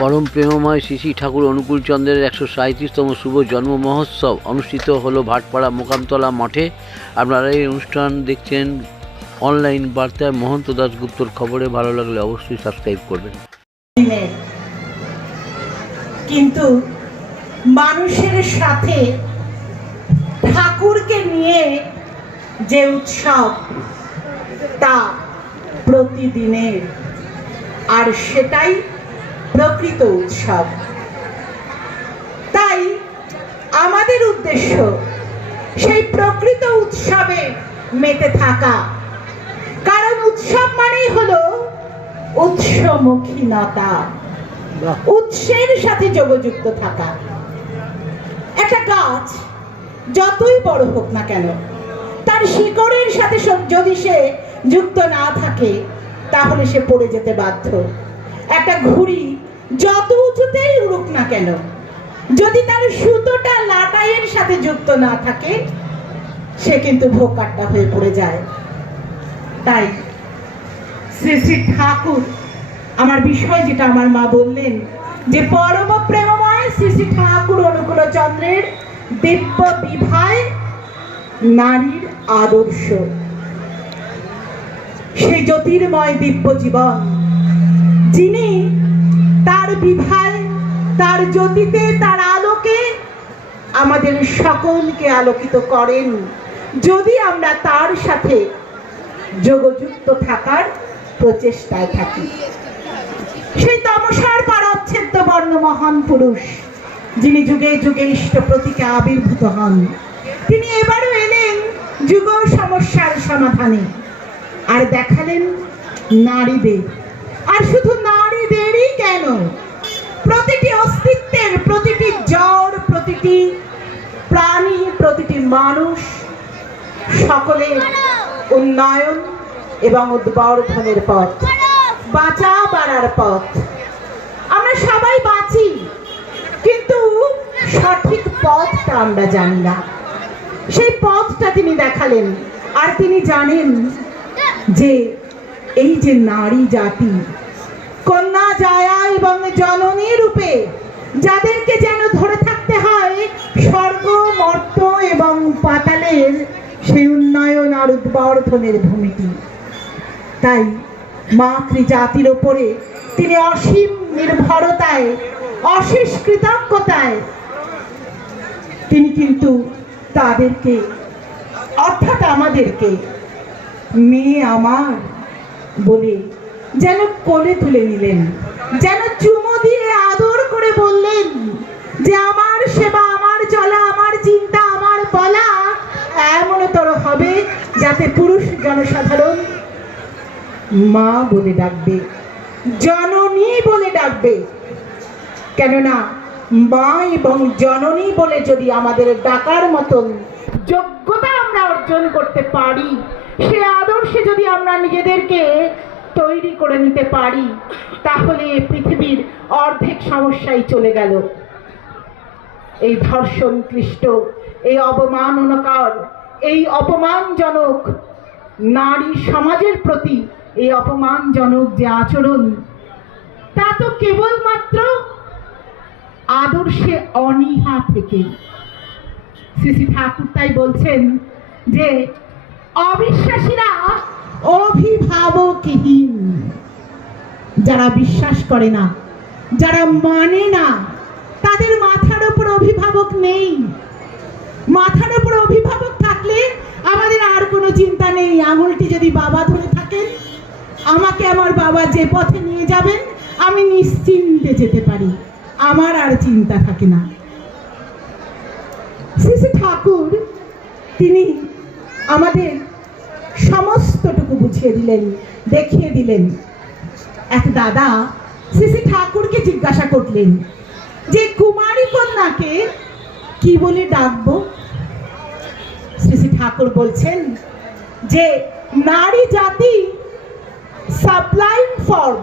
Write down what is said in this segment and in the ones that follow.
পরম প্রেমময় শ্রী শ্রী ঠাকুর অনুকূলচন্দ্রের 137তম শুভ জন্ম মহোৎসব অনুষ্ঠিত হলো ভাটপাড়া মোকামতলা মঠে। আপনারা এই অনুষ্ঠান দেখছেন অনলাইন বার্তায় মহন্ত দাশগুপ্তর খবরে। ভালো লাগলে অবশ্যই সাবস্ক্রাইব করবেন। কিন্তু মানুষের সাথে ঠাকুরকে নিয়ে যে উৎসব তা প্রতিদিনের, আর সেটাই প্রকৃত উৎসব। তাই আমাদের উদ্দেশ্য সেই প্রকৃত উৎসবে মেতে থাকা, কারণ উৎসব মানেই হলো উৎসমুখীনতা, উৎসের সাথে যোগযুক্ত থাকা। একটা গাছ যতই বড় হোক না কেন, তার শিকড়ের সাথে যদি সে যুক্ত না থাকে তাহলে সে পড়ে যেতে বাধ্য। একটা ঘুড়ি যত উঁচুতেই উড়ুক না কেন, যদি তার সুতোটা লাটাইয়ের সাথে যুক্ত না থাকে সে কিন্তু ভোকাট্টা হয়ে পড়ে যায়। তাই শ্রী শ্রী ঠাকুর, আমার বিষয় যেটা আমার মা বললেন যে পরম প্রেমময় শ্রী শ্রী ঠাকুর অনুকূলচন্দ্রের দিব্য বিভায় নারীর আদর্শ, সেই জ্যোতির্ময় দিব্য জীবন, যিনি তার বিভায়, তার জ্যোতিতে, তার আলোকে আমাদের সকলকে আলোকিত করেন যদি আমরা তার সাথে যোগযুক্ত থাকার প্রচেষ্টায় থাকি। সেই তমসার পারচ্ছেদ্য বর্ণ মহান পুরুষ, যিনি যুগে যুগে ইষ্ট প্রতীকে আবির্ভূত হন, তিনি এবারও এলেন যুগ সমস্যার সমাধানে, আর দেখালেন নারীদের। আর শুধু নারীদেরই কেন, প্রতিটি অস্তিত্বের, প্রতিটি জড়, প্রতিটি প্রাণী, প্রতিটি মানুষ, সকলের উন্নয়ন এবং উদ্বর্ধনের পথ, বাঁচা বাড়ার পথ। আমরা সবাই বাঁচি, কিন্তু সঠিক পথটা আমরা জানি না। সেই পথটা তিনি দেখালেন। আর তিনি জানেন যে এই যে নারী জাতি, কন্যা জায়া এবং জননী রূপে যাদেরকে যেন ধরে থাকতে হয় স্বর্গ, মর্ত এবং পাতালের সেই উন্নয়ন আর উদ্বর্ধনের ভূমিটি। তাই মাতৃজাতির ওপরে তিনি অসীম নির্ভরতায়, অশেষ কৃতজ্ঞতায় তিনি কিন্তু তাদেরকে, অর্থাৎ আমাদেরকে, মেয়ে আমার বলে যেন কোলে তুলে নিলেন, যেন চুমো দিয়ে আদর করে বললেন যে আমার সেবা, আমার চলা, আমার চিন্তা, আমার বলা এমনতর হবে যাতে পুরুষ জনসাধারণ মা বলে ডাকবে, জননী বলে ডাকবে। কেননা মা এবং জননী বলে যদি আমাদের ডাকার মতন যোগ্যতা আমরা অর্জন করতে পারি, সে আদর্শে যদি আমরা নিজেদেরকে তৈরি করে নিতে পারি, তাহলে পৃথিবীর অর্ধেক সমস্যাই চলে গেল। এই ধর্ষণ ক্লিষ্ট, এই অবমাননাকর, এই অপমানজনক নারী সমাজের প্রতি এই অপমানজনক যে আচরণ, তা তো কেবলমাত্র আদর্শে অনীহা থেকে। শ্রী শ্রী ঠাকুর তাই বলছেন যে অবিশ্বাসীরা অভিভাবকহীন, যারা বিশ্বাস করে না, যারা মানে না, তাদের মাথার উপর অভিভাবক নেই। মাথার উপর অভিভাবক থাকলে আমাদের আর কোনো চিন্তা নেই। আঙুলটি যদি বাবা ধরে থাকেন, আমাকে আমার বাবা যে পথে নিয়ে যাবেন আমি নিশ্চিন্তে যেতে পারি, আমার আর চিন্তা থাকে না। শ্রী শ্রী ঠাকুর তিনি আমাদের সমস্তটুকু বুঝিয়ে দিলেন, দেখিয়ে দিলেন। এক দাদা শ্রী শ্রী ঠাকুরকে জিজ্ঞাসা করলেন যে কুমারী কন্যাকে কি বলে ডাকবো? শ্রী শ্রী ঠাকুর বলছেন যে নারী জাতি সাবলাইম ফর্ম,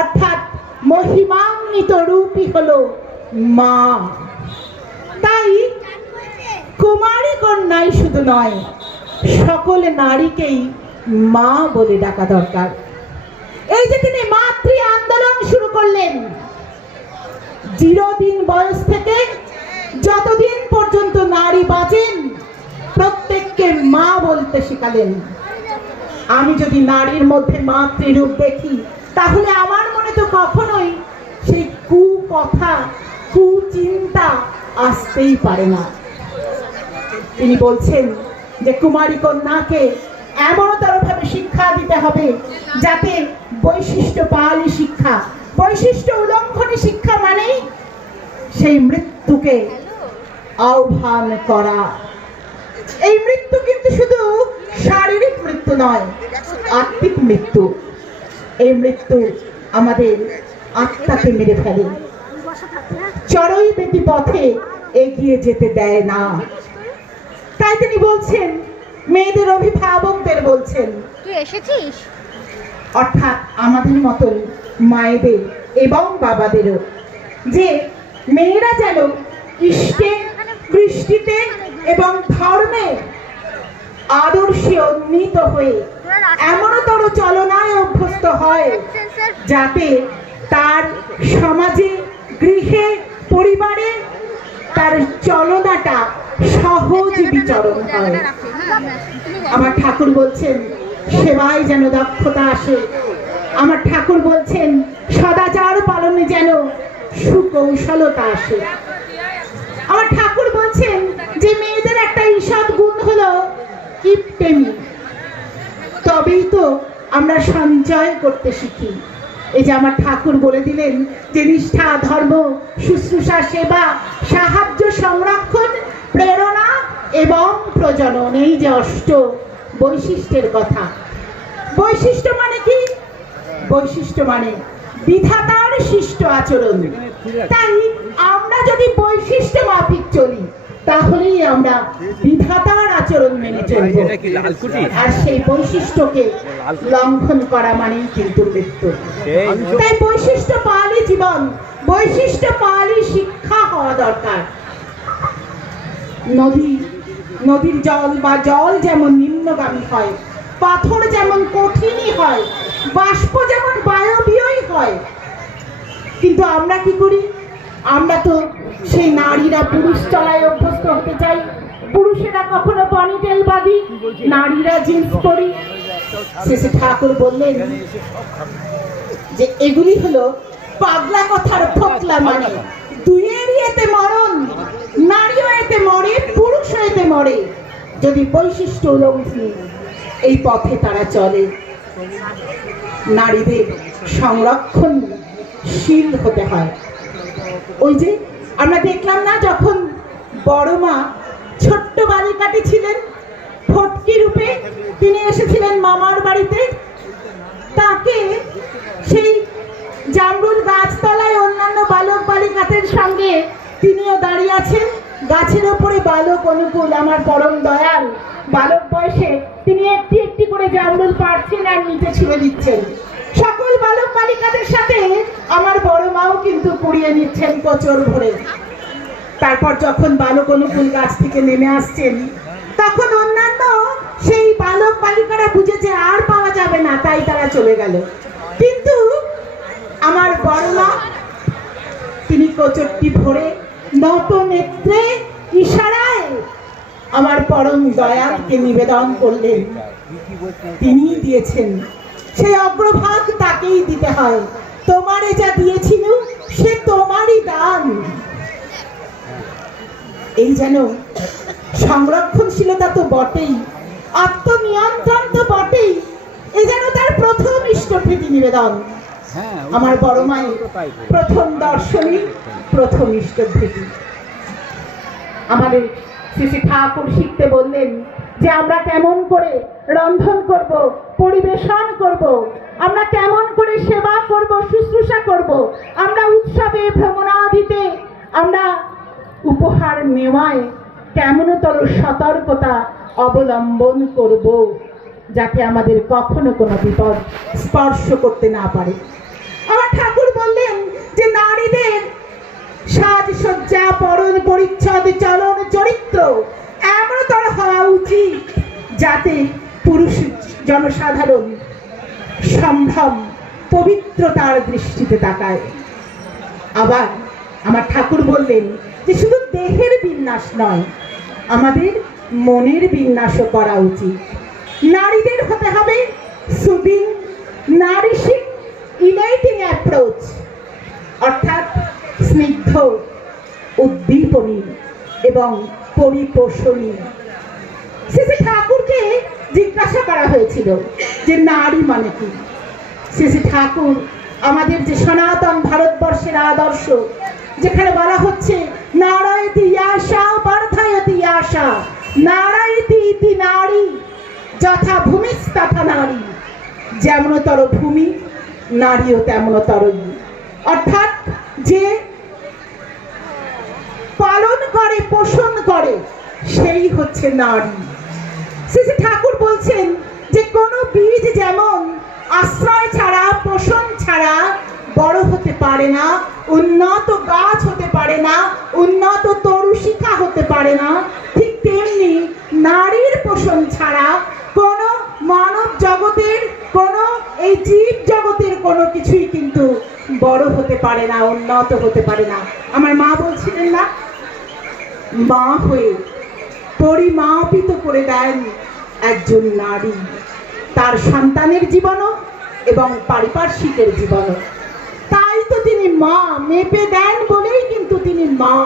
অর্থাৎ মহিমান্বিত রূপই হলো মা। তাই কুমারী কন্যাই শুধু নয়, সকল নারীকেই মা বলে ডাকা দরকার। এই যে তিনি মাতৃ আন্দোলন শুরু করলেন, চিরদিন বয়স থেকে যতদিন পর্যন্ত নারী বাঁচেন প্রত্যেককে মা বলতে শেখালেন। আমি যদি নারীর মধ্যে মাতৃরূপ দেখি তাহলে আমার মনে তো কখনোই সেই কুকথা কুচিন্তা আসতেই পারে না। তিনি বলছেন যে কুমারী কন্যাকে এমনতর ভাবে শিক্ষা দিতে হবে যাতে বৈশিষ্ট্য পালি শিক্ষা, বৈশিষ্ট্য উল্লঙ্ঘনী শিক্ষা মানেই সেই মৃত্যুকে আহ্বান করা। এই মৃত্যু কিন্তু শুধু শারীরিক মৃত্যু নয়, আত্মিক মৃত্যু। এই মৃত্যু আমাদের আত্মাকে মেরে ফেলে, চড়াই বেতি পথে এগিয়ে যেতে দেয় না। তাই তিনি বলছেন, মেয়েদের অভিভাবকদের বলছেন, তুই এসেছিস, অর্থাৎ আমাদের মতন মায়েদের এবং বাবাদেরও, যে মেয়েরা যেন ইষ্টে কৃষ্টিতে এবং ধর্মে আদর্শে উন্নীত হয়ে এমনতর চলনায় অভ্যস্ত হয় যাতে তার সমাজে, গৃহে, পরিবারে তার চলনাটা সহজ বিচরণ হয়। আমার ঠাকুর বলছেন সেবায় যেন দক্ষতা আসে। আমার ঠাকুর বলছেন সদাচার পালনে যেন সুকৌশলতা আসে। আমার ঠাকুর বলছেন যে মেয়েদের একটা ঈষৎ গুণ হলো কিপটেমি, তবেই তো আমরা সঞ্চয় করতে শিখি। এই যে আমার ঠাকুর বলে দিলেন যে নিষ্ঠা, ধর্ম, শুশ্রূষা, সেবা, সাহায্য, সংরক্ষণ, প্রেরণা এবং প্রজনন, এই যে অষ্ট বৈশিষ্ট্যের কথা। বৈশিষ্ট্য মানে কি? বৈশিষ্ট্য মানে বিধাতার শিষ্ট আচরণ। তাই আমরা যদি বৈশিষ্ট্য মাফিক চলি তাহলেই আমরা বিধাতার আচরণ মেনে চলব, আর সেই বৈশিষ্ট্যকে লঙ্ঘন করা মানেই কিন্তু মৃত্যু। তাই বৈশিষ্ট্য পাওয়ারই জীবন, বৈশিষ্ট্য পাওয়ারই শিক্ষা হওয়া দরকার। নদীর জল বা জল যেমন নিম্নগামী হয়, পাথর যেমন কঠিনই হয়, বাষ্প যেমন বায়বীয়ই হয়, কিন্তু আমরা কি করি? আমরা তো সেই নারীরা পুরুষ চলায় অভ্যস্ত হতে চাই। পুরুষেরা কখনো পনিটেল বাঁধি, নারীরা জিন্স পরি। শেষে ঠাকুর বললেন যে এগুলি হলো পাগলা কথার ফোকলা মানে। দুইয়েরই এতে মরণ, নারীও এতে মরে, পুরুষও এতে মরে যদি বৈশিষ্ট্য উল্লঙ্ঘনী এই পথে তারা চলে। নারীদের সংরক্ষণশীল হতে হয়। ওই যে আমরা দেখলাম না, যখন বড় মা ছোট্ট বালিকাটি ছিলেন, ফটকি রূপে তিনি এসেছিলেন মামার বাড়িতে, তাকে সেই জামরুল গাছতলায় অন্যান্য বালক বালিকাদের সঙ্গে তিনিও দাঁড়িয়ে আছেন। গাছের ওপরে বালক অনুকূল, আমার পরম দয়াল, বালক বয়সে তিনি একটি একটি করে জামরুল পাড়ছেন আর নিচে ছিঁড়ে দিচ্ছেন। সকল বালক বালিকাদের সাথে আমার বড় মাও কিন্তু কুড়িয়ে নিচ্ছেন কোচর ভরে। তারপর যখন বালক অনুকূল গাছ থেকে নেমে আসছেন, তখন অন্যান্য সেই বালক বালিকারা বুঝেছে আর পাওয়া যাবে না, তাই তারা চলে গেল। কিন্তু আমার বড় মা তিনি কোচরটি ভরে নত নেত্রে ইশারায় আমার পরম দয়ালকে নিবেদন করলেন। তিনি দিয়েছেন, সেই অগ্রভাগ তাকেই দিতে হয়। তোমারে যা দিয়েছিল সে তোমারই দান। এই যেন সংরক্ষণশীলতা তো বটেই, আত্মনিয়ন্ত্রণ তো বটেই, এই যেন তার প্রথম ইষ্টপ্রীতি নিবেদন। আমার বড় মায়ের প্রথম দর্শনী, প্রথম ইষ্টপ্রীতি। আমাদের শ্রী ঠাকুর শিখতে বললেন যে আমরা কেমন করে রন্ধন করব, পরিবেশন করব, আমরা কেমন করে সেবা করব, শুশ্রূষা করব, আমরা উৎসবে, ভ্রমণাদিতে, আমরা উপহার নেওয়ায় কেমনতর সতর্কতা অবলম্বন করব যাতে আমাদের কখনো কোনো বিপদ স্পর্শ করতে না পারে। আমার ঠাকুর বললেন যে নারীদের সাজসজ্জা, পরন পরিচ্ছদ, চলন, চরিত্র এমনতর হওয়া উচিত যাতে পুরুষ জনসাধারণ সম্ভ্রম পবিত্রতার দৃষ্টিতে তাকায়। আবার আমার ঠাকুর বললেন যে শুধু দেহের বিন্যাস নয়, আমাদের মনের বিন্যাসও করা উচিত। নারীদের হতে হবে সুদিং, নারিশিং, ইলাইটিং অ্যাপ্রোচ, অর্থাৎ স্নিগ্ধ, উদ্দীপনী এবং পরিপোষণী। শ্রী ঠাকুরকে জিজ্ঞাসা করা হয়েছিল যে নারী মানে কি। শ্রী ঠাকুর আমাদের যে সনাতন ভারতবর্ষের আদর্শ, যেখানে বলা হচ্ছে নারায়তি ইয়াশা বর্ধায়তি ইয়াশা, নারায়তি ইতি নারী যথা ভূমিস্তথা নারী, যেমনতর ভূমি নারীও তেমনতরই। অর্থাৎ যে পালন করে, পোষণ করে, সেই হচ্ছে নারী। শ্রী ঠাকুর বলছেন যে কোনো বীজ যেমন আশ্রয় ছাড়া, পোষণ ছাড়া বড় হতে পারে না, উন্নত গাছ হতে পারে না, উন্নত তরুশিখা হতে পারে না, ঠিক তেমনি নারীর পোষণ ছাড়া কোনো মানব জগতের, কোনো এই জীব জগতের কোনো কিছুই কিন্তু বড় হতে পারে না, উন্নত হতে পারে না। আমার মা বলছিলেন না, মা হয়ে পরিমাপিত করে দেন একজন নারী তার সন্তানের জীবনও এবং পারিপার্শ্বিকের জীবনও। তাই তো তিনি মা, মেপে দেন বলেই কিন্তু তিনি মা।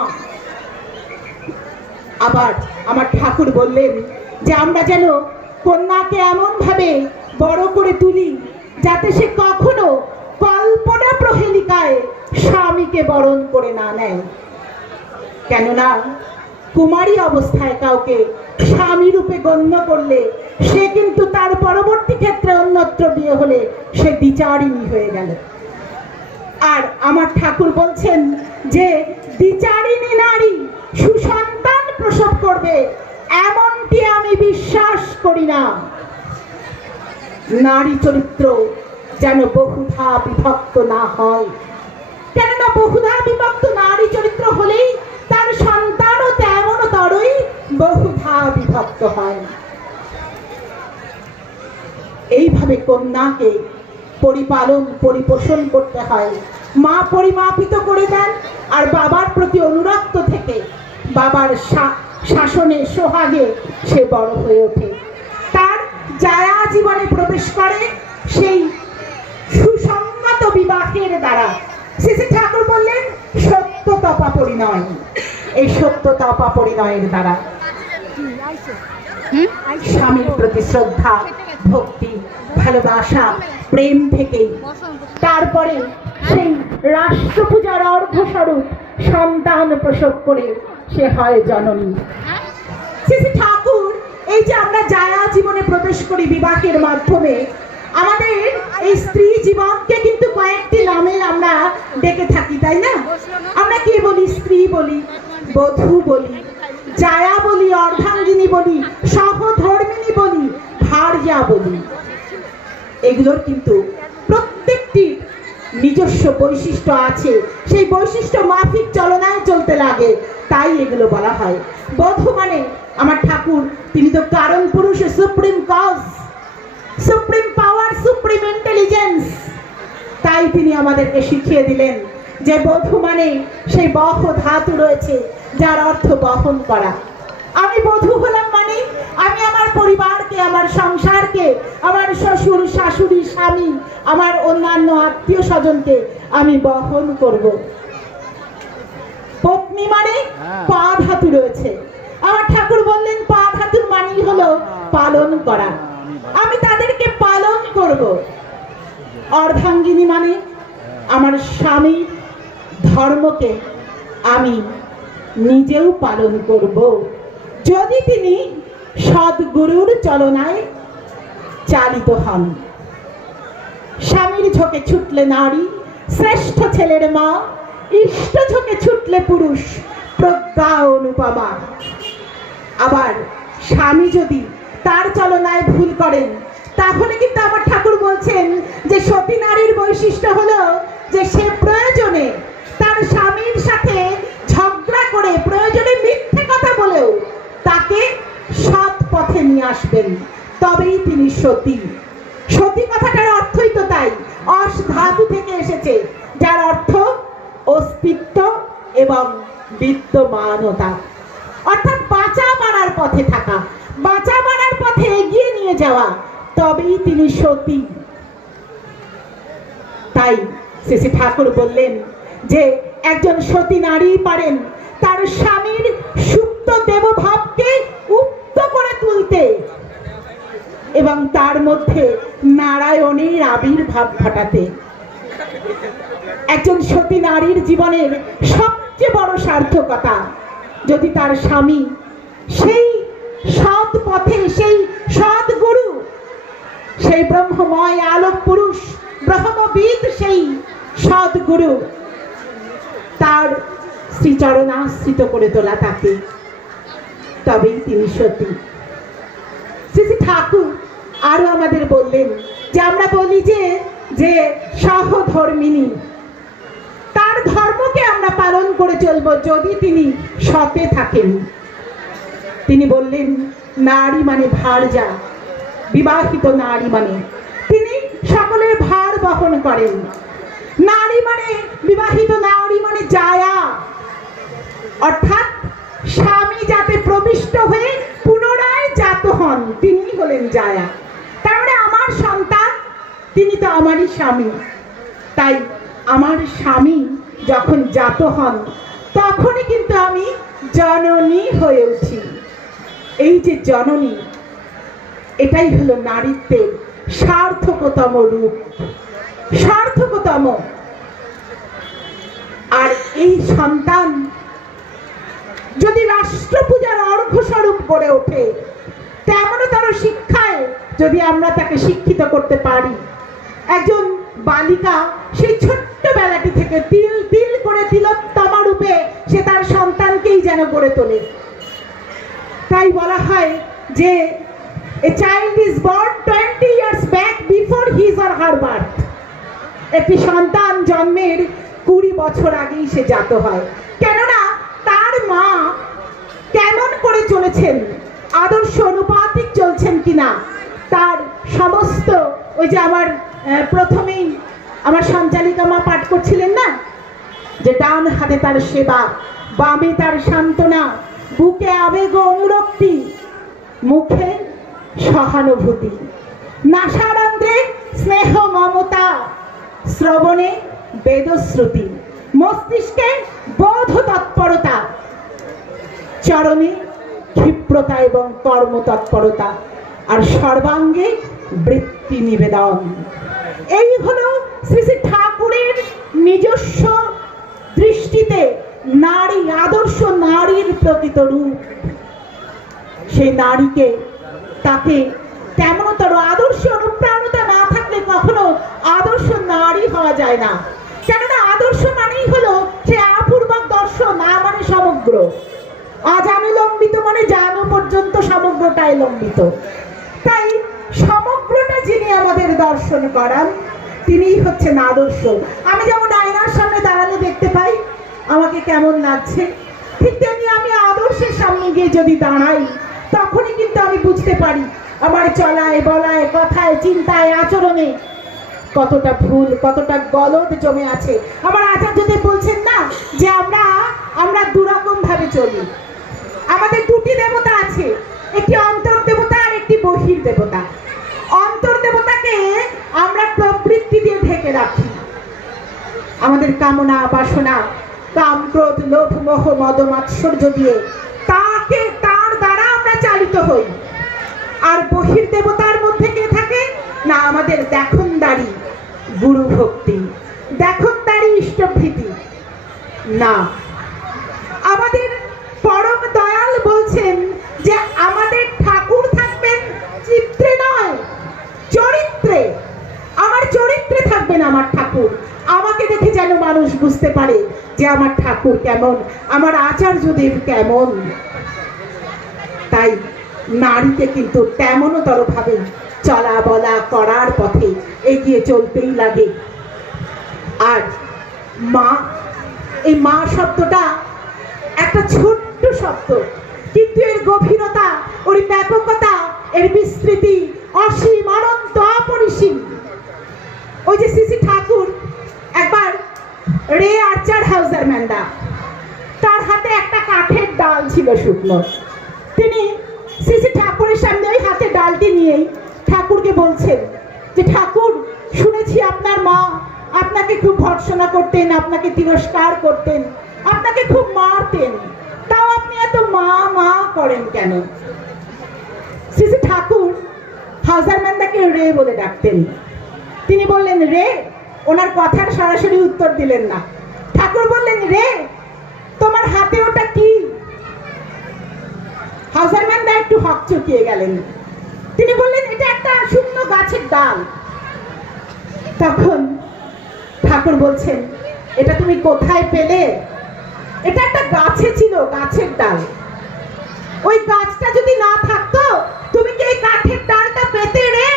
আবার আমার ঠাকুর বললেন যে আমরা যেন কন্যাকে এমন ভাবে বড় করে তুলি যাতে সে কখনো কল্পনা প্রহেলিকায় স্বামীকে বরণ করে না নেয়। কেননা কুমারী অবস্থায় কাউকে স্বামী রূপে গণ্য করলে সে কিন্তু তার পরবর্তী ক্ষেত্রে অন্যত্র বিয়ে হলে সে দ্বিচারিণী হয়ে গেল। আর আমার ঠাকুর বলছেন যে দ্বিচারিণী নারী সুসন্তান প্রসব করবে এমনটি আমি বিশ্বাস করি না। নারী চরিত্র যেন বহুধা বিভক্ত না হয়, কেননা বহুধা বিভক্ত নারী চরিত্র হলেই তার সন্তানও তেমনতরই বহুধা বিভক্ত হয়। এইভাবে কন্যাকে পরিপালন, পরিপোষণ করতে হয়। মা পরিমাপিত করে দেন আর বাবার প্রতি অনুরক্ত থেকে বাবার শাসনে, সোহাগে সে বড় হয়ে ওঠে। তার যারা জীবনে প্রবেশ করে সেই সুসংগত বিবাহের দ্বারা। শ্রী ঠাকুর বললেন সত্য তপা পরিণয়, এই সত্য তপা পরিণয়ের দ্বারা স্বামীর প্রতি শ্রদ্ধা, ভক্তি, ভালোবাসা, প্রেম থেকেই তারপরে সেই রাষ্ট্রপূজার অর্ঘস্বরূপ সন্তান প্রসব করে সে হয় জননী। শ্রী ঠাকুর এই যে আমরা যারা জীবনে প্রবেশ করি বিবাহের মাধ্যমে, আমাদের এই স্ত্রী জীবনকে কিন্তু কয়েকটি নামে আমরা ডেকে থাকি, তাই না? আমরা কি বলি? স্ত্রী বলি, বধূ বলি, জায়া বলি, অর্ধাঙ্গিনী বলি, সহধর্মিণী বলি, ভার্যা বলি। এগুলোর কিন্তু প্রত্যেকটি নিজস্ব বৈশিষ্ট্য আছে, সেই বৈশিষ্ট্য মাফিক চলনায় চলতে লাগে, তাই এগুলো বলা হয়। বধূ মানে আমার ঠাকুর তিনি তো কারণ পুরুষ, supreme cause, supreme power, supreme intelligence. তাই তিনি আমাদেরকে শিখিয়ে দিলেন যে বধূ মানে সেই বহ ধাতু রয়েছে যার অর্থ বহন করা। আমি বধূ হলাম মানে আমি আমার পরিবারকে, আমার সংসারকে, আমার শ্বশুর, শাশুড়ি, স্বামী, আমার অন্যান্য আত্মীয় স্বজনকে আমি বহন করব। পত্নী মানে পা ধাতু রয়েছে। আমার ঠাকুর বললেন পা ধাতুর মানেই হলো পালন করা, আমি তাদেরকে পালন করব। অর্ধাঙ্গিনী মানে আমার স্বামী ধর্মকে আমি নিজেও পালন করব, যদি তিনি সদ্গুরুর চলনায় চালিত হন। স্বামীর ঝোঁকে ছুটলে নারী শ্রেষ্ঠ ছেলের মা, ইষ্ট ঝোঁকে ছুটলে পুরুষ প্রজ্ঞা অনুপমা। আবার স্বামী যদি তার চলনায় ভুল করেন তাহলে কিন্তু আমার ঠাকুর বলছেন যে সতী নারীর বৈশিষ্ট্য হলো যে সে প্রয়োজনে তার স্বামীর সাথে ঝগড়া করে, প্রয়োজনে মিথ্যে কথা বলেও তাকে সৎ পথে নিয়ে আসবেন, তবেই তিনি সতী। সতী কথাটার অর্থই তো তাই, অস ধাতু থেকে এসেছে, যার অর্থ অস্তিত্ব এবং বিদ্যমানতা, অর্থাৎ বাঁচা মারার পথে থাকা, বাঁচা মারার পথে এগিয়ে নিয়ে যাওয়া, তবেই তিনি সতী। তাই শ্রী শ্রী ঠাকুর বললেন যে একজন সতী নারী পারেন তার স্বামীর সুপ্ত দেবভাবকে উক্ত করে তুলতে এবং তার মধ্যে নারায়ণের আবির্ভাব ঘটাতে। একজন সতী নারীর জীবনের সবচেয়ে বড় সার্থকতা যদি তার স্বামী সেই সৎ পথে, সেই সৎ গুরু, সেই ব্রহ্মময় আলোক পুরুষ, ব্রহ্মবিদ, সেই সৎ গুরু তার শ্রীচরণাশ্রিত করে তোলা তাকে, তবেই তিনি সতী। শ্রী শ্রী ঠাকুর আরো আমাদের বললেন যে আমরা বলি যে সহধর্মিনী, তার ধর্মকে আমরা পালন করে চলব যদি তিনি সতে থাকেন। তিনি বললেন নারী মানে ভার্যা, বিবাহিত নারী মানে তিনি সকলের ভার বহন করেন। নারী মানে, বিবাহিত নারী মানে জায়া, অর্থাৎ স্বামী যাতে প্রবিষ্ট হয়ে পুনরায় জাত হন, তিনি হলেন জায়া। তার মানে আমার সন্তান তিনি তো আমারই স্বামী। তাই আমার স্বামী যখন জাত হন তখনই কিন্তু আমি জননী হয়ে উঠি। এই যে জননী, এটাই হলো নারীত্বের সার্থকতম রূপ, সার্থকতম। আর এই সন্তান যদি রাষ্ট্রপূজার অর্ঘ্যস্বরূপ গড়ে ওঠে, তেমনতর শিক্ষায় যদি আমরা তাকে শিক্ষিত করতে পারি, একজন বালিকা সেই ছোট্টবেলাটি থেকে তিল তিল করে তিলোত্তমা রূপে সে তার সন্তানকেই যেন গড়ে তোলে। তাই বলা হয় যে a child is born 20 years back before his or her birth. একটি সন্তান জন্মের 20 বছর আগেই সে জাত হয়। কেননা তার মা কেমন করে চলেছেন, আদর্শ অনুপাতিক চলছেন কিনা, তার সমস্ত, ওই যে আমার প্রথমেই আমার সঞ্চালিকা মা পাঠ করছিলেন না, যে ডান হাতে তার সেবা, বামে তার সান্ত্বনা, বুকে আবেগ ও অনুরক্তি, মুখে সহানুভূতি, নাসারন্ধ্রে স্নেহ মমতা, শ্রবণে বেদশ্রুতি, মস্তিষ্কে বোধ তৎপরতা, চরণে ক্ষিপ্রতা এবং কর্ম তৎপরতা, আর সর্বাঙ্গে বৃত্তি নিবেদন। এই হলো শ্রী শ্রী ঠাকুরের নিজস্ব দৃষ্টিতে নারী, আদর্শ নারীর প্রকৃত রূপ। সেই নারীকে, তাকে তেমনতর আদর্শ অনুপ্রাণতা না থাকলে কখনো আদর্শ নারী হওয়া যায় না। কেননা আদর্শ মানেই হলো সে আপূর্বক দর্শন, না মানে সমগ্র। আজানুলম্বিত মানে জানু পর্যন্ত সমগ্রটাই লম্বিত। তাই সমগ্রটা যিনি আমাদের দর্শন করান তিনিই হচ্ছেন আদর্শ। আমি যেমন আয়নার সামনে দাঁড়ালে দেখতে পাই আমাকে কেমন লাগছে, ঠিক তেমনি আমি আদর্শের সামনে গিয়ে যদি দাঁড়াই তখনই কিন্তু আমি বুঝতে পারি আমার চলায় বলায় কথায় চিন্তায় আচরণে কতটা ভুল, কতটা গলদ জমে আছে। আমার আচার্যদেব বলছেন না যে আমরা দুরকম ভাবে চলি। আমাদের দুটি দেবতা আছে, একটি অন্তর দেবতা আর একটি বহির দেবতা। অন্তর দেবতাকে আমরা প্রবৃত্তি দিয়ে ঢেকে রাখি, আমাদের কামনা বাসনা, কাম ক্রোধ লোভ মোহ মদ মাৎসর্য দিয়ে তার দ্বারা আমরা চালিত হই। আর বহির দেবতার মধ্যে কে থাকে না, আমাদের দেখনদারি গুরু ভক্তি, দেখনদারি ইষ্টভীতি না। আমাদের পরম দয়াল বলছেন যে আমাদের ঠাকুর থাকবেন চিত্রে নয়, চরিত্রে। আমার চরিত্রে থাকবেন আমার ঠাকুর। আমাকে দেখে যেন মানুষ বুঝতে পারে যে আমার ঠাকুর কেমন, আমার আচার্যদেব কেমন। তাই নারীকে কিন্তু তেমনতর ভাবে চলা বলা করার পথে এগিয়ে চলতেই লাগে। আর মা, এই মা শব্দটা একটা ছোট্ট শব্দ, কিন্তু এর গভীরতা, ওর ব্যাপকতা, এর বিস্তৃতি অসীম, অনন্ত, অপরিসীম। ওই যে শ্রী শ্রী ঠাকুর একবার রে আর্চার হাউজার ম্যান্ডা তার হাতে একটা কাঠের ডাল ছিল শুকনো। তিনি শ্রী শ্রী ঠাকুরের সামনে ওই হাতে ডালটি নিয়েই ঠাকুরকে বলছেন যে ঠাকুর, শুনেছি আপনার মা আপনাকে খুব ভর্ৎসনা করতেন, আপনাকে তিরস্কার করতেন, আপনাকে খুব মারতেন, তাও আপনি এত মা মা করেন কেন? শ্রী শ্রী ঠাকুর হাজারমান্দাকে রে বলে ডাকতেন। তিনি বললেন রে, ওনার কথার সরাসরি উত্তর দিলেন না। ঠাকুর বললেন রে, তোমার হাতে ওটা কি? হাজারমান্দা একটু হকচকিয়ে গেলেন। তিনি বললেন এটা একটা শুকনো গাছের ডাল। তখন ঠাকুর বলছেন এটা তুমি কোথায় পেলে? এটা একটা গাছে ছিল, গাছের ডাল। ওই গাছটা যদি না থাকতো তুমি কি এই কাঠের ডালটা পেতে রে?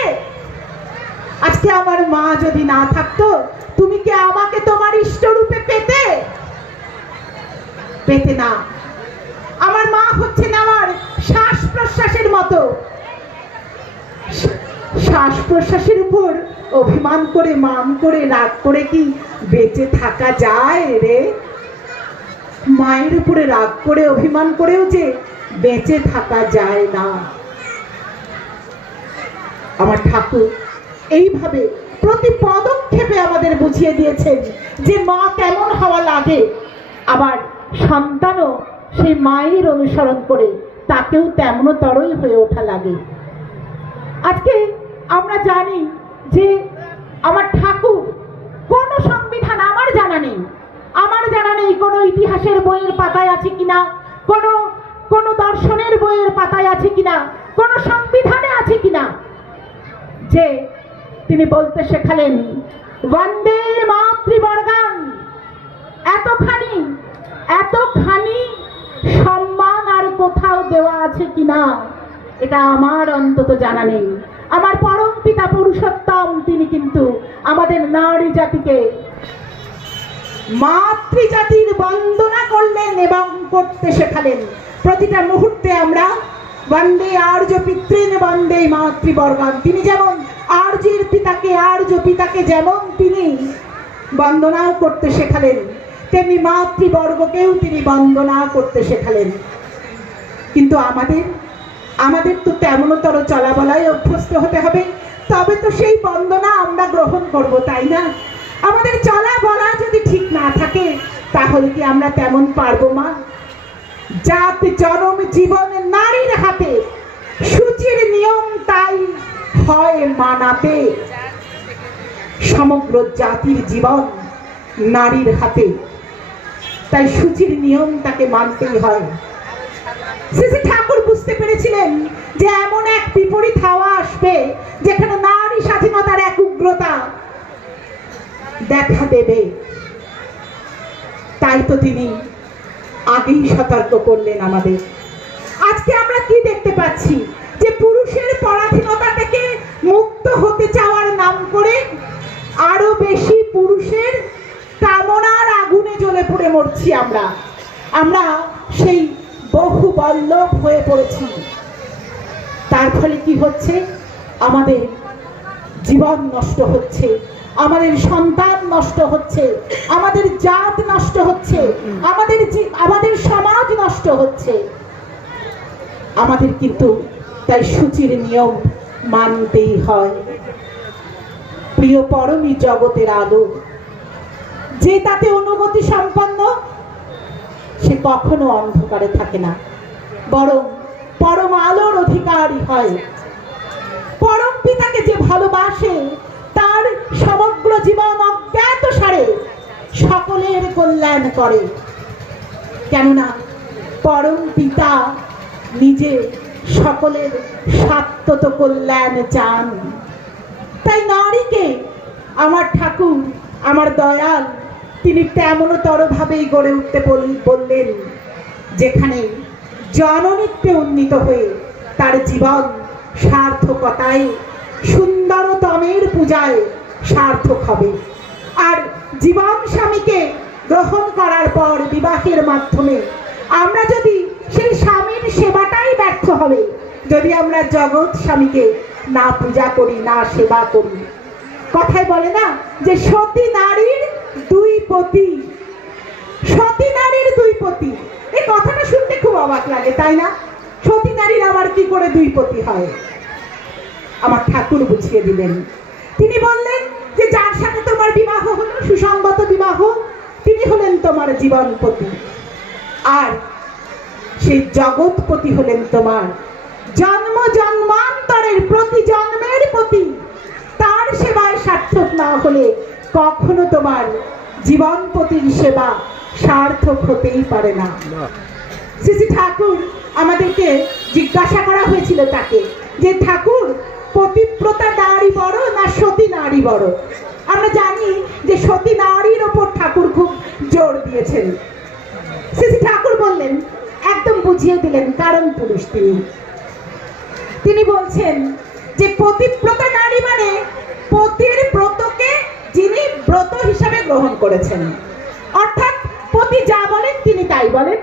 আজকে আমার মা যদি না থাকতো তুমি কি আমাকে তোমার ইষ্টরূপে পেতে? পেতে না। আমার মা হচ্ছেন আমার শ্বাস প্রশ্বাসের মতো। শ্বাস প্রশ্বাসের উপর অভিমান করে, মান করে, রাগ করে কি বেঁচে থাকা যায় রে? মায়ের উপরে রাগ করে, অভিমান করেও যে বেঁচে থাকা যায় না। আমার ঠাকুর এইভাবে প্রতি পদক্ষেপে আমাদের বুঝিয়ে দিয়েছেন যে মা কেমন হওয়া লাগে। আবার সন্তানও সেই মায়ের অনুসরণ করে তাকেও তেমনতরই হয়ে ওঠা লাগে। আজকে আমরা জানি যে আমার ঠাকুর কোন সংবিধান আমার জানা নেই, কোনো ইতিহাসের বইয়ের পাতায় আছে কিনা, কোনো দর্শনের বইয়ের পাতায় আছে কিনা, কোনো সংবিধানে আছে কিনা যে তিনি বলতে শেখালেন বন্দে মাতৃবর্গান। এতখানি সম্মান আর কোথাও দেওয়া আছে কিনা এটা আমার অন্তত জানা নেই। আমার পরম পিতা পুরুষোত্তম তিনি কিন্তু আমাদের নারী জাতিকে মাতৃজাতির বন্দনা করলেন এবং করতে শেখালেন। প্রতিটা মুহূর্তে আমরা বন্দে আর্য পিতৃন বন্দে মাতৃবর্গান। তিনি যেমন আর্য পিতাকে যেমন তিনি বন্দনা করতে শেখালেন, তেমনি মাতৃবর্গকেও তিনি বন্দনা করতে শেখালেন। কিন্তু আমাদের তো তেমনতর চলাবলায় অভ্যস্ত হতে হবে, তবে তো সেই বন্দনা আমরা গ্রহণ করব, তাই না? আমাদের চলা বলা যদি ঠিক না থাকে তাহলে কি আমরা তেমন পারবো মা? জাত জনম জীবন নারীর হাতে, সূচির নিয়ম তাই হয় মানাতে। সমগ্র জাতির জীবন নারীর হাতে, তাই সূচির নিয়ম তাকে মানতেই হয়। শ্রী শ্রী ঠাকুর বুঝতে পেরেছিলেন যে এমন এক বিপরীত হাওয়া আসবে যেখানে নারী স্বাধীনতার এক উগ্রতা দেখা দেবে। তাই তো তিনি আগেই সতর্ক করলেন আমাদের। আজকে আমরা কি দেখতে পাচ্ছি যে পুরুষের পরাধীনতা থেকে মুক্ত হতে চাওয়ার নাম করে আরো বেশি পুরুষের কামনার আগুনে জ্বলে পড়ে মরছি আমরা সেই বহু বল্লভ হয়ে পড়েছি। তার ফলে কি হচ্ছে? আমাদের জীবন নষ্ট হচ্ছে, আমাদের সন্তান নষ্ট হচ্ছে, আমাদের জাত নষ্ট হচ্ছে, আমাদের সমাজ নষ্ট হচ্ছে। আমাদের কিন্তু তাই সূচির নিয়ম মানতেই হয়। প্রিয় পরমই জগতের আলো, যে তাতে অনুগতি সম্পন্ন সে কখনো অন্ধকারে থাকে না, বরং পরম আলোর অধিকারী হয়। পরম পিতাকে যে ভালোবাসে তার সমগ্র জীবন অজ্ঞাত সারে সকলের কল্যাণ করে। কেননা পরম পিতা নিজে সকলের শাশ্বত কল্যাণ চান। তাই নারীকে আমার ঠাকুর, আমার দয়াল, তিনি তেমনতর ভাবেই গড়ে উঠতে বললেন যেখানে জননীত্বে উন্নীত হয়ে তার জীবন সার্থকতায়, সুন্দরতমের পূজায় সার্থক হবে। আর জীবন স্বামীকে গ্রহণ করার পর বিবাহের মাধ্যমে আমরা যদি সেই স্বামীর সেবাটাই ব্যর্থ হবে, যদি আমরা জগৎ স্বামীকে না পূজা করি, না সেবা করি। কথায় বলে না যে সতী নারীর দুই পতি, সতী নারীর দুই পতি, এই কথাটা শুনতে খুব অবাক লাগে, তাই না? সতী নারীর আবার কি করে দুই পতি হয়? আমার ঠাকুর বুঝিয়ে দিলেন। তিনি বললেন যে যার সাথে তোমার বিবাহ হলো, সুসংগত বিবাহ, তিনি হলেন তোমার জীবনপতি, আর সেই জগৎপতি হলেন তোমার জন্ম জন্মান্তরের প্রতি জন্মের পতি। তার সেবায় সার্থক না হলে কখনো তোমার জীবনপতির সেবা সার্থক হতেই পারে না। শ্রী শ্রী ঠাকুর আমাদেরকে জিজ্ঞাসা করা হয়েছিল তাকে, যে ঠাকুর, পতিব্রতা নারী বড় না সতী নারী বড়? আমরা জানি যে সতী নারীর ওপর ঠাকুর খুব জোর দিয়েছেন। শ্রী শ্রী ঠাকুর বললেন, একদম বুঝিয়ে দিলেন, কারণ পুরুষ তিনি বলছেন যে পতিব্রতা নারী মানে পতির ব্রতকে যিনি ব্রত হিসাবে গ্রহণ করেছেন, অর্থাৎ পতি যা বলেন তিনি তাই বলেন,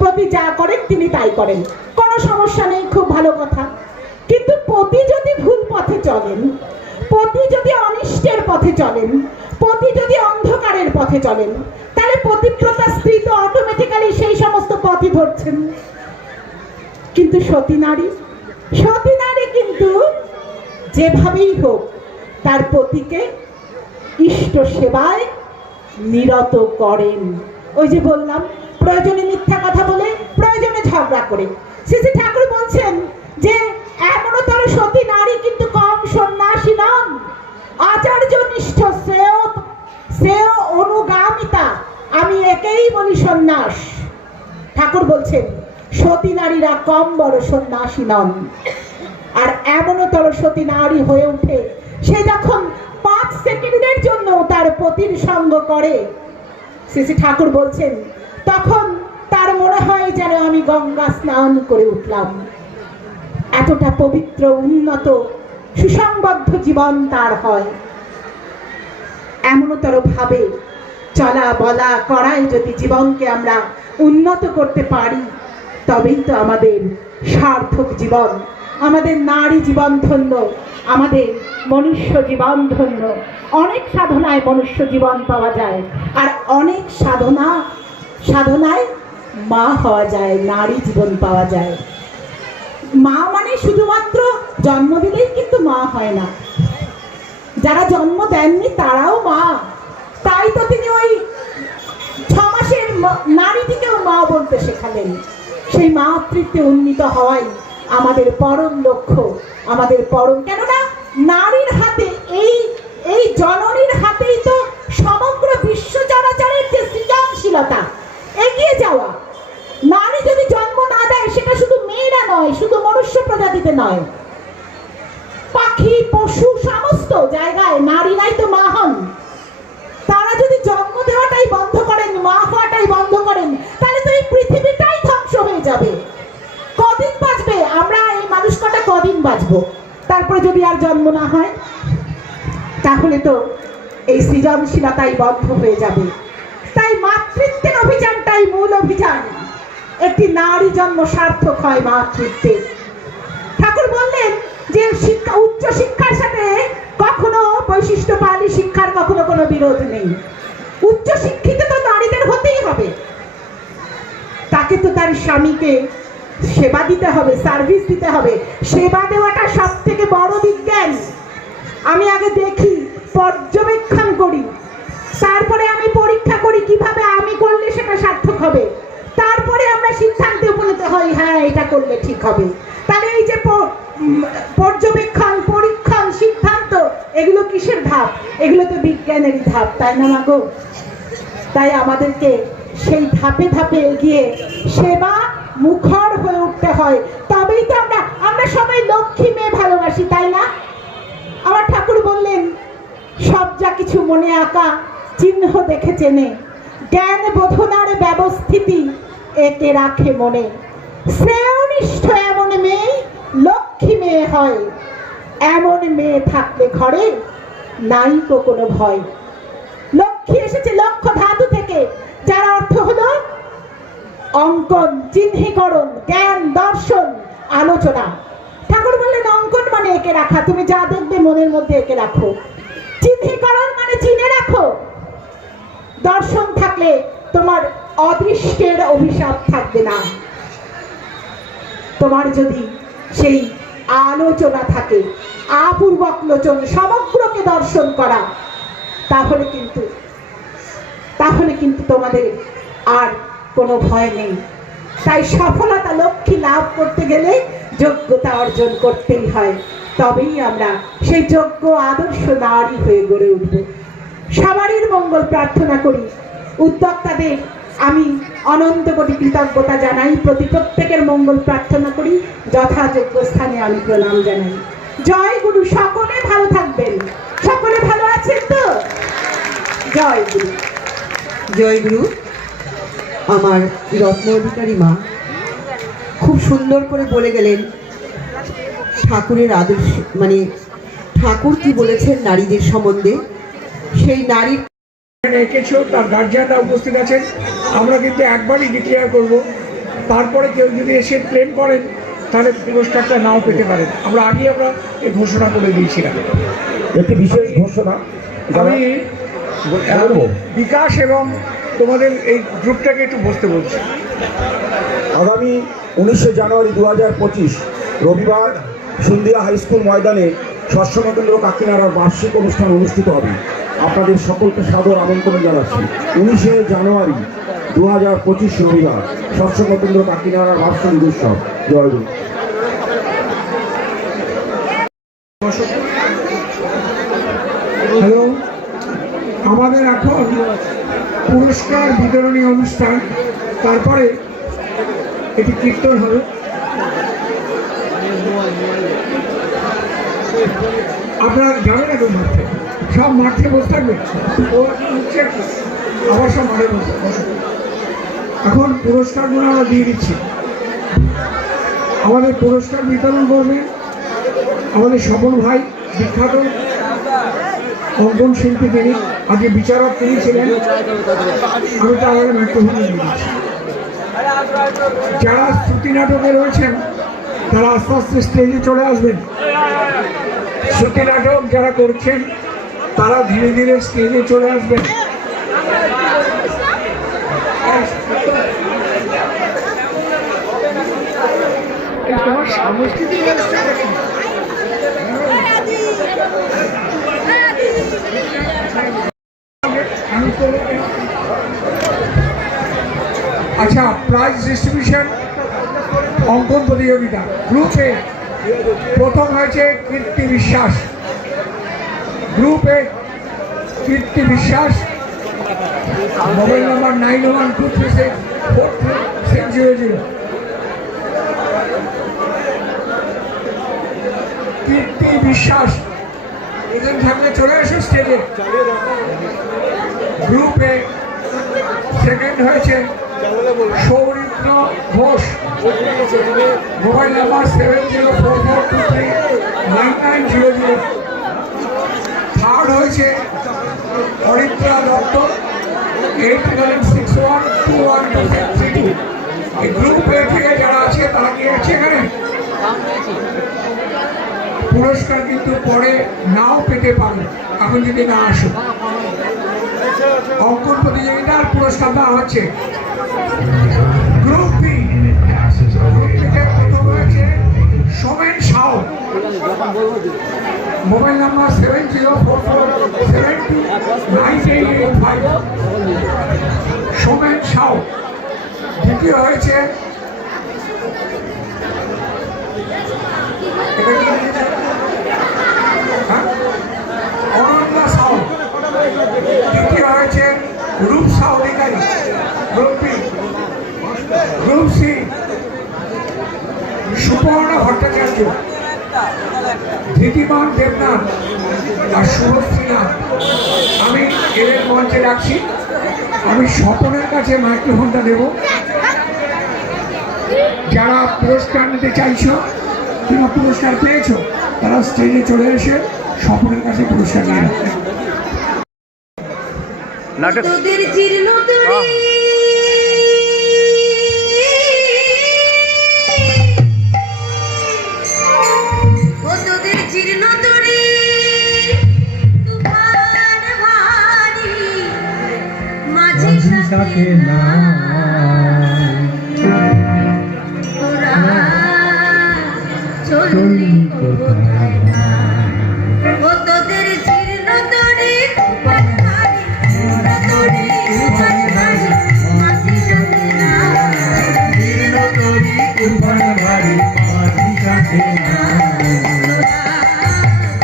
পতি যা করেন তিনি তাই করেন, কোনো সমস্যা নেই, খুব ভালো কথা। কিন্তু পতি যদি ভুল পথে চলেন, পতি যদি অনিষ্টের পথে চলেন, পতি যদি অন্ধকারের পথে চলেন, তাহলে পতিব্রতা স্ত্রী তো অটোমেটিক্যালি সেই সমস্ত পথই ধরছেন। কিন্তু সতী নারী কিন্তু যেভাবেই হোক তার পতিকে ইষ্ট সেবায় নিরত করেন। ওই যে বললাম, প্রয়োজনে মিথ্যা কথা বলে, প্রয়োজনে ঝগড়া করে। শ্রী শ্রী ঠাকুর বলছেন যে এমনতর সতী নারী কিন্তু কম সন্ন্যাসী নন, আচার্য নিষ্ঠ শ্রেয় অনুগামিতা, আমি একেই বলি সন্ন্যাস। ঠাকুর বলছেন সতী নারীরা কম বড় সন্ন্যাসী নন। আর এমনতর সতী নারী হয়ে উঠে সে যখন 5 সেকেন্ডের জন্য তার পতির সঙ্গ করে, শ্রী শ্রী ঠাকুর বলছেন তখন তার মনে হয় যেন আমি গঙ্গা স্নান করে উঠলাম। এতটা পবিত্র, উন্নত, সুসংবদ্ধ জীবন তার হয়। এমনতর ভাবে চলা বলা করায় যদি জীবনকে আমরা উন্নত করতে পারি, তবেই তো আমাদের সার্থক জীবন, আমাদের নারী জীবন ধন্য, আমাদের মনুষ্য জীবন ধন্য। অনেক সাধনায় মনুষ্য জীবন পাওয়া যায়, আর অনেক সাধনায় মা হওয়া যায়, নারী জীবন পাওয়া যায়। মা মানে শুধুমাত্র জন্ম দিলেই কিন্তু মা হয় না, যারা জন্ম দেননি তারাও মা। তাই তো তিনি ওই 6 মাসের নারীটিকেও মা বলতে শেখালেন। সেই মাতৃত্বে উন্নীত হওয়াই আমাদের পরম লক্ষ্য, আমাদের পরম। কেননা নারীর হাতে, এই জননীর হাতেই তো সমগ্র বিশ্ব চরাচরের যে সৃজনশীলতা, এগিয়ে যাওয়া। নারী যদি জন্ম না দেয়, সেটা শুধু মেয়েরা নয়, শুধু মনুষ্য প্রজাতিতে নয়, পাখি পশু সমস্ত জায়গায় নারীরাই তো মা হন। তারা যদি জন্ম দেওয়াটাই বন্ধ করেন, মা হওয়াটাই বন্ধ করেন, তাহলে তো এই পৃথিবীটাই ধ্বংস হয়ে যাবে। কদিন বাঁচবে আমরা, এই মানুষ কটা কদিন বাঁচবো? তারপরে যদি আর জন্ম না হয়, তাহলে তো এই সৃজনশীলতাই বন্ধ হয়ে যাবে। তাই মাতৃত্বের অভিযানটাই মূল অভিযান। একটি নারী জন্ম সার্থক হয় মাতৃত্বে। ঠাকুর বললেন যে শিক্ষা, উচ্চ শিক্ষার সাথে কখনো বৈশিষ্ট্যপালী শিক্ষার কখনো কোনো বিরোধ নেই। উচ্চ শিক্ষিত তো নারীদের হতেই হবে, তাকে তো তার স্বামীকে সেবা দিতে হবে, সার্ভিস দিতে হবে। সেবা দেওয়াটা সব থেকে বড় বিজ্ঞান। আমি আগে দেখি, পর্যবেক্ষণ করি, তারপরে আমি পরীক্ষা করি কিভাবে আমি করলে সেটা সার্থক হবে, তারপরে আমরা সিদ্ধান্তে উপনীত হই, হ্যাঁ এটা করলে ঠিক হবে। তাহলে এই যে পর্যবেক্ষণ, পরীক্ষণ, সিদ্ধান্ত, এগুলো কিসের ধাপ? এগুলো তো বিজ্ঞানেরই ধাপ, তাই না মাগো? তাই আমাদেরকে সেই ধাপে ধাপে এগিয়ে সেবা মুখর হয়ে উঠতে হয়। তবেই তো আমরা সবাই লক্ষ্মী মেয়ে ভালোবাসি, তাই না? আমার ঠাকুর বললেন সব যা কিছু মনে আঁকা, চিহ্ন দেখে চেনে, জ্ঞান বোধনার ব্যবস্থিতি একে রাখে মনে। শ্রেয়নিষ্ঠ এমন মেয়ে লক্ষ্মী মেয়ে হয়, এমন মেয়ে থাকলে ঘরে নাই তো কোনো ভয়। লক্ষ্মী এসেছে লক্ষ ধাতু থেকে, যার অর্থ হলো অঙ্কন, চিহ্নীকরণ, জ্ঞান, দর্শন, আলোচনা। ঠাকুর বললেন অঙ্কন মানে একে রাখা, তুমি যা দেখবে মনের মধ্যে একে রাখো। চিহ্নীকরণ মানে চিনে রাখো। দর্শন থাকলে তোমার অদৃষ্টের অভিশাপ থাকবে না। তোমার যদি সেই আলোচনা থাকে, আপূর্বক লোচন, সমগ্রকে দর্শন করা, তাহলে কিন্তু তোমাদের আর কোনো ভয় নেই। তাই সফলতা লক্ষ্যে লাভ করতে গেলে যোগ্যতা অর্জন করতেই হয়, তবেই আমরা সেই যোগ্য আদর্শ নারী হয়ে গড়ে উঠব। সবারই মঙ্গল প্রার্থনা করি। উদ্যোক্তাদের আমি অনন্ত কোটি কৃতজ্ঞতা জানাই, প্রত্যেকের মঙ্গল প্রার্থনা করি, যথাযোগ্য স্থানে আমি প্রণাম জানাই। জয় গুরু। সকলে ভালো থাকবেন। সকলে ভালো আছেন তো? জয় গুরু। জয় গুরু। আমার রত্ন অধিকারী মা খুব সুন্দর করে বলে গেলেন ঠাকুরের আদর্শ, মানে ঠাকুর কি বলেছেন নারীদের সম্বন্ধে। সেই নারীর এঁকেছো, তার গার্জিয়ানরা উপস্থিত আছেন। আমরা কিন্তু একবারই ডিক্লেয়ার করব, তারপরে কেউ যদি এসে ক্লেম করেন তাহলে পুরস্কারটা নাও পেতে পারেন। আমরা এই ঘোষণা করে দিয়েছিলাম। একটি বিশেষ ঘোষণা আমি বিকাশ এবং তোমাদের এই গ্রুপটাকে একটু বসতে বলছি। আগামী 19শে জানুয়ারি 2025 রবিবার সন্ধ্যা হাই স্কুল ময়দানে সৎসঙ্গ কেন্দ্র কাকিনাড়ার বার্ষিক অনুষ্ঠান অনুষ্ঠিত হবে। আপনাদের সকলকে সাদর আমন্ত্রণ জানাচ্ছি। 19শে জানুয়ারি 2025 রবিবার সৎসঙ্গ কেন্দ্র কাকিনাড়ার বার্ষিক উৎসব। জয় গুরু। হ্যালো, আমাদের এখন পুরস্কার বিতরণী অনুষ্ঠান, তারপরে এটি কীর্তন হবে। আপনারা যাবেন এখন মাঠে, সব মাঠে বসে থাকবেন। আবার সব মাঠে বসে এখন পুরস্কারগুলো আমরা দিয়ে দিচ্ছি। আমাদের পুরস্কার বিতরণ করবেন আমাদের স্বপন ভাই, বিখ্যাত অঙ্কন শিল্পী। তিনি আজকে বিচারক তিনি ছিলেন। আমি তো আমাদের মাইক্রোফোন দিয়ে দিচ্ছি। যারা শ্রুতি নাটকে রয়েছেন তারা আস্তে আস্তে স্টেজে চলে আসবেন। শ্রুতি নাটক যারা করছেন তারা ধীরে ধীরে স্টেজে চলে আসবেন। তোমার সাংস্কৃতিক আচ্ছা, প্রাইজ ডিস্ট্রিবিউশন অঙ্কন প্রতিযোগিতা গ্রুপে প্রথম হয়েছে কীর্তি বিশ্বাস। গ্রুপে কীর্তি বিশ্বাস, মোবাইল নাম্বার 9123643600। কীর্তি বিশ্বাস এদের সামনে চলে আসো স্টেজে। গ্রুপে সেকেন্ড হয়েছে সৌরিত্র ঘোষ, মোবাইল নাম্বার 7044239900। থার্ড হয়েছে অরিত্রা দত্ত, 8761212632। এই গ্রুপ এ থেকে যারা আছে তারা নিয়ে আছে এখানে। পুরস্কার কিন্তু পরে নাও পেতে পারে এখন যদি না আসো। অঙ্কন প্রতিযোগিতার পুরস্কার দেওয়া হচ্ছে। গ্রুপ বি, গ্রুপ থেকে প্রথম হয়েছে সোমেন সাউ, মোবাইল নাম্বার 7044729885। সোমেন সাউ। দ্বিতীয় হয়েছে অনন্যা সাউ। তৃতীয় হয়েছে Rupsa Adhikari. Group B. Group C Suparna Bhattacharya, Dhritiman Debnath আর শুভশ্রীনাথ। আমি এদের মঞ্চে রাখছি। আমি স্বপনের কাছে মাইক্রোফোনটা দেব। যারা পুরস্কার নিতে চাইছো কিংবা পুরস্কার পেয়েছো তারা স্টেজে চলে এসে স্বপনের কাছে পুরস্কার নিয়ে রাখবে। তোদের জীর্ণ তরি ও তোদের জীর্ণ তরি তুফান ভারী চললি কোথায় ও তোদের জীর্ণ তরি কুপন ভারী জীর্ণ তরি কুপন ভারী মাঝি সাথে না জীর্ণ তরি কুপন ভারী মাঝি সাথে না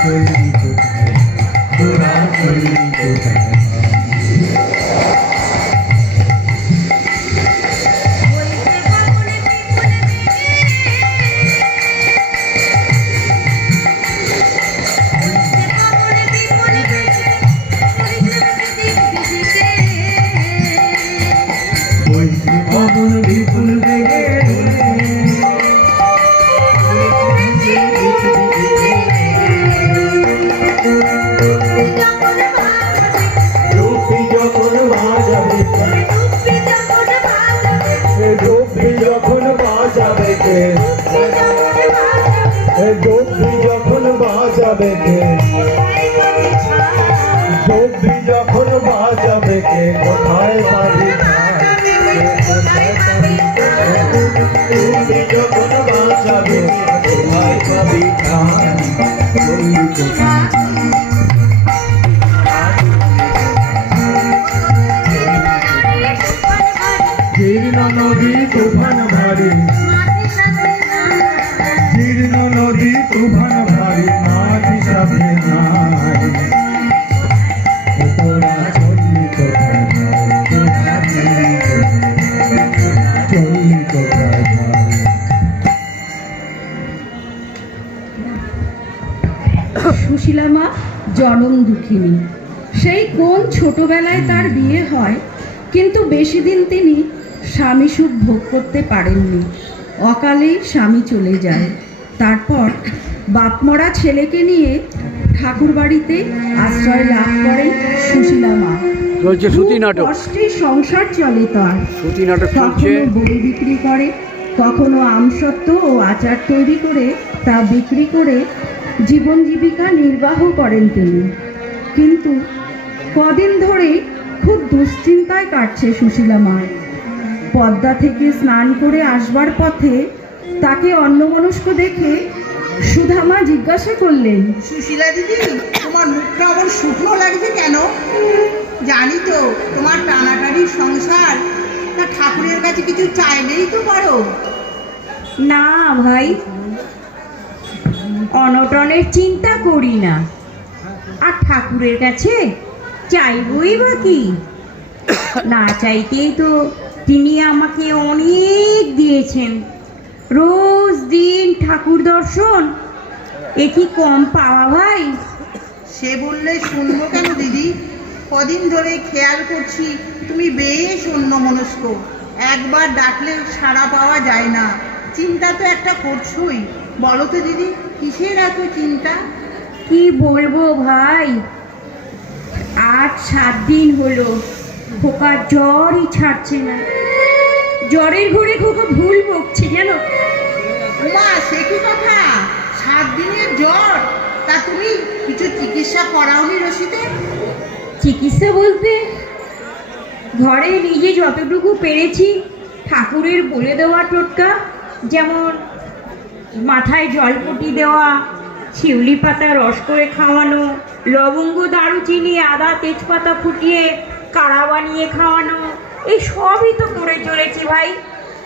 চললি কোথায় তোরা চললি কোথায় যখন বাজাবে কে গোপী যখন বাজাবে কে গোপী যখন বাজাবে কে কোথায় পাবি গোপী যখন বাজাবে কোথায় পাবি জীর্ণ নদী তুফান ভারী জীর্ণ নদী তুফান ভারী মাঝি সাথে নাই তোরা চললি কোথায় তোরা চললি কোথায় সুশীলা মা জনম দুঃখিনী। সেই কোন ছোটবেলায় তার বিয়ে হয়, কিন্তু বেশি দিন তিনি স্বামী সুখ ভোগ করতে পারেননি। অকালেই স্বামী চলে যায়। তারপর বাপমরা ছেলেকে নিয়ে ঠাকুর বাড়িতে আশ্রয় লাভ করেন সুশীলা মা। চলছে সতী নাটক। খুব কষ্টে সংসার চলে তার। সতী নাটক চলছে। কখনো বই বিক্রি করে, কখনো আমসত্ত্ব ও আচার তৈরি করে তা বিক্রি করে জীবন জীবিকা নির্বাহ করেন তিনি। কিন্তু কদিন ধরে খুব দুশ্চিন্তায় কাটছে সুশীলা মা। পদ্মা থেকে স্নান করে আসবার পথে তাকে অন্যমনস্ক দেখে সুধামা জিজ্ঞাসা করলেন, সুশীলা দিদি, তোমার মুখটা আমার শুকনো লাগছে কেন? জানি তো তোমার টানাটানির সংসার, তা ঠাকুরের কাছে কিছু চাইলেই তো পারো। না ভাই, অনটনের চিন্তা করি না, আর ঠাকুরের কাছে চাইবই বা কি? না চাইতেই তো তিনি আমাকে অনেক দিয়েছেন। রোজ দিন ঠাকুর দর্শন, এ কি কম পাওয়া ভাই? সে বললে শুনবো কেন দিদি? কদিন ধরে খেয়াল করছি তুমি বেশ অন্যমনস্ক। একবার ডাকলে সাড়া পাওয়া যায় না। চিন্তা তো একটা করছোই। বলো তো দিদি, কিসের এত চিন্তা? কি বলবো ভাই, 8-7 দিন হলো খোকার জ্বরই ছাড়ছে না। জ্বরের ঘরে খোকা ভুল বকছে জানো। মা, সে কি কথা? 7 দিনের জ্বর? তা তুমি কিছু চিকিৎসা করাওনি রশিদে? চিকিৎসা বলতে ঘরে নিজে যতটুকু পেরেছি ঠাকুরের বলে দেওয়া টোটকা, যেমন মাথায় জলপটি দেওয়া, শিউলি পাতা রস করে খাওয়ানো, লবঙ্গ দারুচিনি আদা তেজপাতা ফুটিয়ে কাড়া বানিয়ে খাওয়ানো, এই সবই তো করে চলেছি ভাই,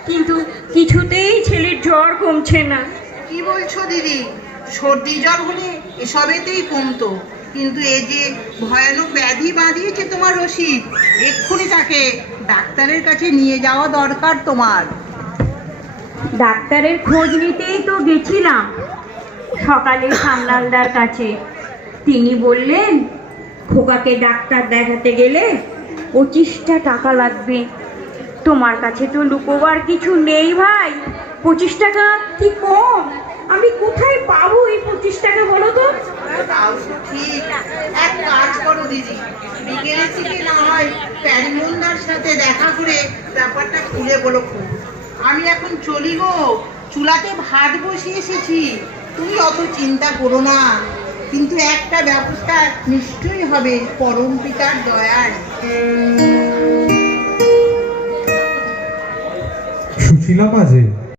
কিন্তু কিছুতেই ছেলের জ্বর কমছে না। কি বলছো দিদি? সর্দি জ্বর হলে এসবেতেই কমতো, কিন্তু এই যে ভয়ানক ব্যাধি বাঁধিয়েছে তোমার রশিদ, এক্ষুনি তাকে ডাক্তারের কাছে নিয়ে যাওয়া দরকার তোমার। ডাক্তারের খোঁজ নিতেই তো গেছিলাম সকালে সামলালদার কাছে। তিনি বললেন খোকাকে ডাক্তার দেখাতে গেলে 25টা টাকা লাগবে। তোমার কাছে তো লুকোবার কিছু নেই ভাই। 25 টাকা কি কম? আমি কোথায় পাবো এই 25 টাকা বলো তো? তাও তো ঠিক। এক কাজ করো দিদি, বিকেলে থেকে না হয় প্যারিমন্দার সাথে দেখা করে ব্যাপারটা খুলে বলো। আমি এখন চলি গো, চুলাতে ভাত বসিয়ে এসেছি। তুমি অত চিন্তা করো না, কিন্তু একটা ব্যবস্থা নিশ্চয়ই হবে পরম পিতার দয়ায়। সুশীলা মাঝে